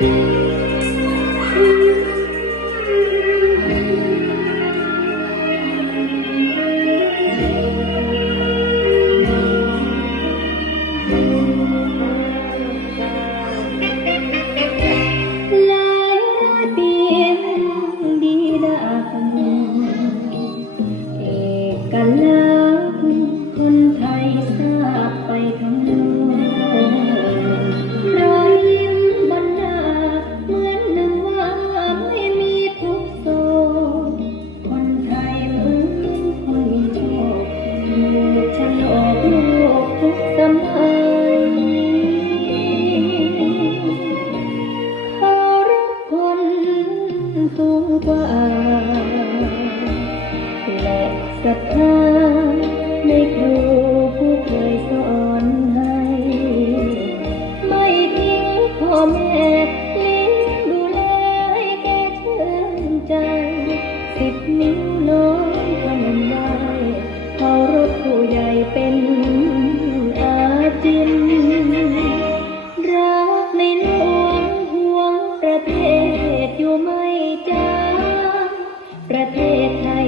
หลายร้อยปีดีดักเอกลัก และศรัทธาในครูผู้เคยสอนให้ ไม่ทิ้งพ่อแม่เลี้ยงดูแลให้แกชื่นใจ สิบนิ้วน้องพนมไหวเคารพผู้ใหญ่เป็นอาจินรักในหลวงห่วงประเทศอยู่ไม่จางประเทศไทย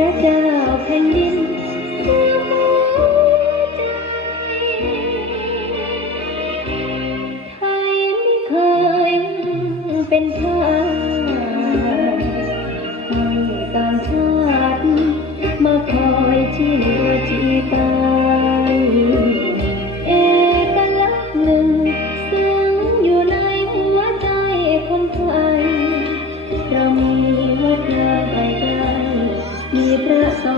ระเจ้าแผ่นดินเพื่อหัวใจไทยไม่เคยเป็นทาสให้ต่างชาติมาคอยชี้เหนือชี้ตา มี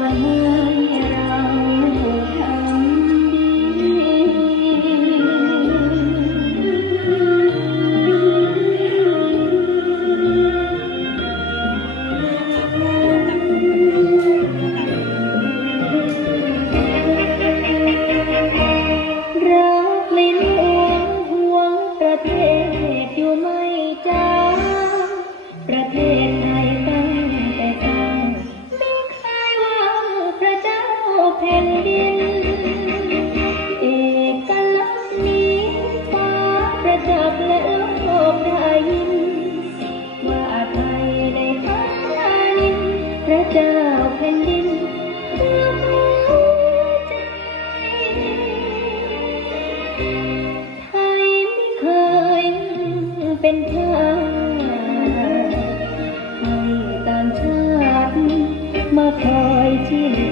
เจ้าแผ่นดินเพื่อหัวใจไทยไม่เคยเป็นชาติให้ต่างชาติมาคอยชี้เหนื